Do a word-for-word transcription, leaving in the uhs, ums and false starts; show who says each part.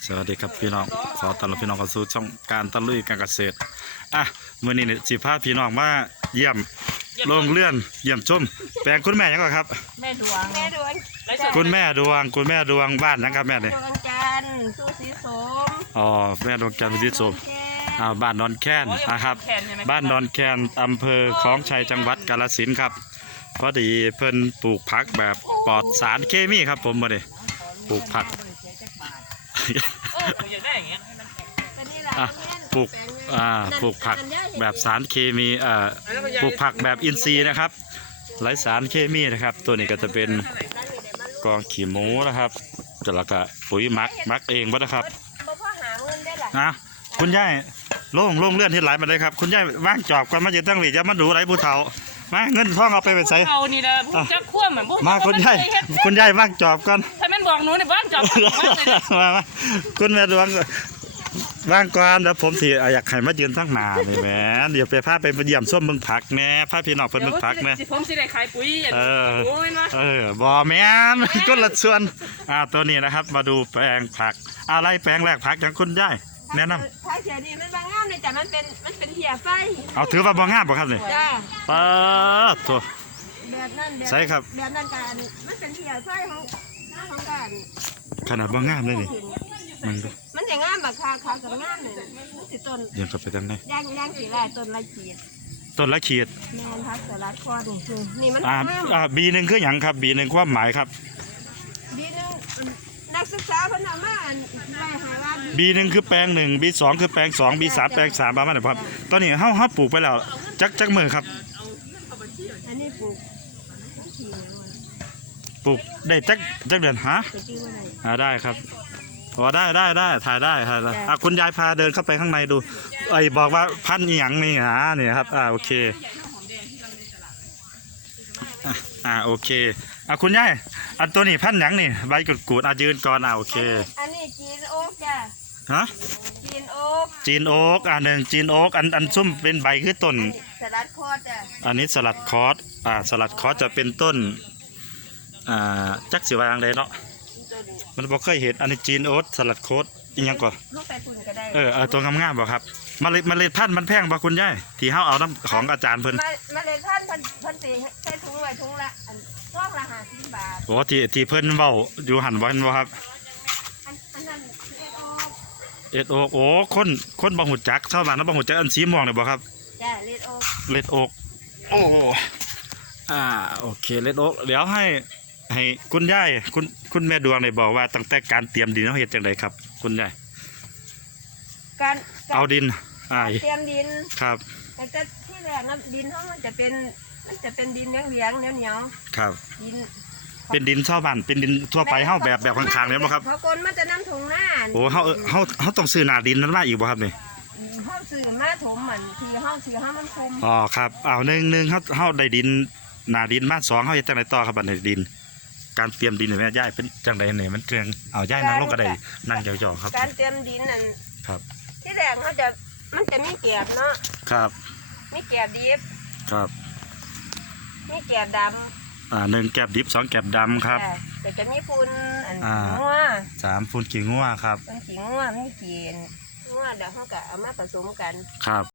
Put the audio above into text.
Speaker 1: สวัสดีครับพี่น้องขอต้อนรับพี่น้องเข้าสู่ช่องการตะลุยการเกษตรอ่ะมื้อนี้เนี่ยสิพาพี่น้องมาเยี่ยมโรงเรือนเยี่ยมชมแปลงคุณแม่ยังก่อนครับ
Speaker 2: แม่ดวงแม่ดวง
Speaker 1: คุณแม่ดวงคุณแม่ดวงบ้านนะครับแม่เนี่ย
Speaker 2: ดวงจันทร์สุศรีสม
Speaker 1: อ๋อแม่ดวงจันทร์วิจิตรโสมอ่าบ้านนอนแค้นนะครับบ้านนอนแค้นอำเภอคลองชัยจังหวัดกาฬสินธุ์ครับพอดีเพิ่นปลูกผักแบบปลอดสารเคมีครับผมมาเนี่ยปลูกผักอ่ะปลูกอ่าปลูกผักแบบสารเคมีอ่าปลูกผักแบบอินทรีย์นะครับไร้สารเคมีนะครับตัวนี้ก็จะเป็นกองขี้หมูนะครับแล้วก็ปุ๋ยหมักหมักเองบ้างนะครับนะคุณยายโล่งโล่งเลื่อนที่ไหลมาเลยครับคุณยายว่างจอบกันมาจะตั้งหลีจะมาดูไรผู้เฒ่ามาเงินท่องเอาไปเป็นไส
Speaker 2: เอานี่นะผู้จักขั้วเหมือนผู้
Speaker 1: มาคุณยายคุณยายว่างจอบกัน
Speaker 2: ถ้าแม่นบอกหนูเนี่ยว่างจอบ
Speaker 1: มามาคุณแม่ดวงว่างก่อนเดี๋ยวผมสิอยากให้มายืนทั้งหน้านี่แหมเดี๋ยวไปพาไปเยี่ยมส้มเบิ่งผักแม่พาพี่น้องเพิ่นเบิ่งผักแม่
Speaker 2: ผมสิได้ขายปุ๋ยเออ
Speaker 1: เออบ่แม่นก็ละส่วนอ่าตัวนี้นะครับมาดูแปลงผักอะไรแปลงแรกผักอย่างคุณยายแนะนำ
Speaker 2: ถ้าเสียดีมันบางงามเลยแต่มันเป็นมันเป็นเหี่ยไฟ
Speaker 1: เอาถือว่าบ่งามบ่ครับนี่
Speaker 2: จ้า
Speaker 1: ป๊าดตัว
Speaker 2: แบบนั้นแบบ
Speaker 1: ใช่ครับ
Speaker 2: แบบนั้นการมันเป็นเหี่ยไฟของของการ
Speaker 1: ขนาดบ่งามเลยนี่มัน
Speaker 2: มันจะงามแบบคาคากับงามเลยสิต้น
Speaker 1: ยังกลับไปทางไหน
Speaker 2: ย่างย่างสีลายต้นละขีด
Speaker 1: ต้นละขีด
Speaker 2: แม่นพักสลัดคอนี่คือนี่มัน
Speaker 1: อ่าอ่าบีหนึ่งคือหยังครับบีหนึ่งความหมายครับ
Speaker 2: บีหนึ่งนักศึกษาพนักงานไล่หาว่า
Speaker 1: บีหนึ่งคือแปลงหนึ่งบีสองคือแปลงสองบีสามแปลงสามประมาณนี้ครับตอนนี้เฮาเฮาปลูกไปแล้วจักจักมือครับ
Speaker 2: อันนี้ปลูก
Speaker 1: ปลูกได้จักจักเดือนฮะอ่าได้ครับพอได้ได้ได้ถ่ายได้ถ่ายได้อ่ะคุณยายพาเดินเข้าไปข้างในดูไอ้บอกว่าพันธุ์อีหยังนี่หาเนี่ยครับอ่าโอเคอ่าอ่าโอเคอ่ะคุณยายอันตัวนี้พันธุ์หยังนี่ใบกุดกุดอ่ะยืนก่อนอ่ะโอเค
Speaker 2: อันนี้จีนโอ๊กจ้ะ
Speaker 1: ฮะ
Speaker 2: จีนโอ๊ก
Speaker 1: จีนโอ๊กอ่าหนึ่งจีนโอ๊กอันอันซุ่มเป็นใบคือต้น
Speaker 2: สลัดคอร์สจ้ะ
Speaker 1: อันนี้สลัดคอร์สอ่าสลัดคอร์สจะเป็นต้นอ่าจักสิวางเลยเนาะมันบอกเคยเห็นอันนี้จีนโอ๊ตสลัดโค้ดอีกอย่างก่อนเออเออตัวงามๆบอกครับมาเลยมาเลยพันธุ์มันแพงบ่คุณยายที่เฮาเอาน้ำของอาจารย์เพิ่น
Speaker 2: มาเลยพันธุ์เพิ่นเพิ่นสิใส่ถุงไว้ถุงละอันช่วงละห้าสิบบาท
Speaker 1: โอ้ที่ที่เพิ่นเว้าอยู่หันบ่เห็นบ่ครับ
Speaker 2: อันอันนั้น
Speaker 1: เอ็ดโอ๊กโอ้คนคนบ่ฮู้จักชาวบ้านบ่ฮู้จักอันสีม่วงนี่บ่ครับ
Speaker 2: จ้ะเลดโอ๊ก
Speaker 1: เลดโอ๊กโอ้อ่าโอเคเลดโอ๊กเดี๋ยวให้ให้คุณยายคุณคุณแม่ดวงได้บอกว่าตั้งแต่การเตรียมดินเขาเฮ็ดจังไดครับคุณยาย
Speaker 2: การ
Speaker 1: เอาดินอ่า
Speaker 2: เตรียมดิน
Speaker 1: ครับ
Speaker 2: แต่ที่แรกน้ำดินเขามันจะเป็นมันจะเป็นดินเลี้ยงเลี้ยงเหนียวเหนียว
Speaker 1: ครับ
Speaker 2: ดิน
Speaker 1: เป็นดินชาวบ้านเป็นดินทั่วไปเฮาแบบแบบข้างๆเลยบ่ครับ
Speaker 2: เพราะคนมันจะน้ำถุงหน้า
Speaker 1: โอ้เฮาเฮาเฮาต้องซื้อหน้าดินนั้นมาอีกบ่ครับนี่
Speaker 2: เฮาซื้อมาถมเหมือนที่เฮาซื้อเฮามันคุม
Speaker 1: อ๋อครับเอาหนึ่งหนึ่งเฮาเฮาได้ดินหน้าดินมาสองเฮาเฮ็ดจังได๋ต่อครับบัดนี้ดินการเตรียมดินเนี่ยแม่ย่ายเป็นจังไดเนี่ยมันเครื่องเอาย่ายนั่งลงก็ได้นั่งยาวๆครับ
Speaker 2: การเตรียมดินนั่น
Speaker 1: ครับ
Speaker 2: ที่แรกเขาจะมันจะมีแกบเนาะ
Speaker 1: ครับ
Speaker 2: มีแกบดิบ
Speaker 1: ครับ
Speaker 2: มีแกบดำ
Speaker 1: อ่าหนึ่งแกบดิบสองแกบดำครับ
Speaker 2: แต่จะมีปูนอันงัว
Speaker 1: สามปูนกี่งัวครับ
Speaker 2: ปูนกี่งัวมีกี่งัวเดี๋ยวเขาก็เอามาผสมกัน
Speaker 1: ครับ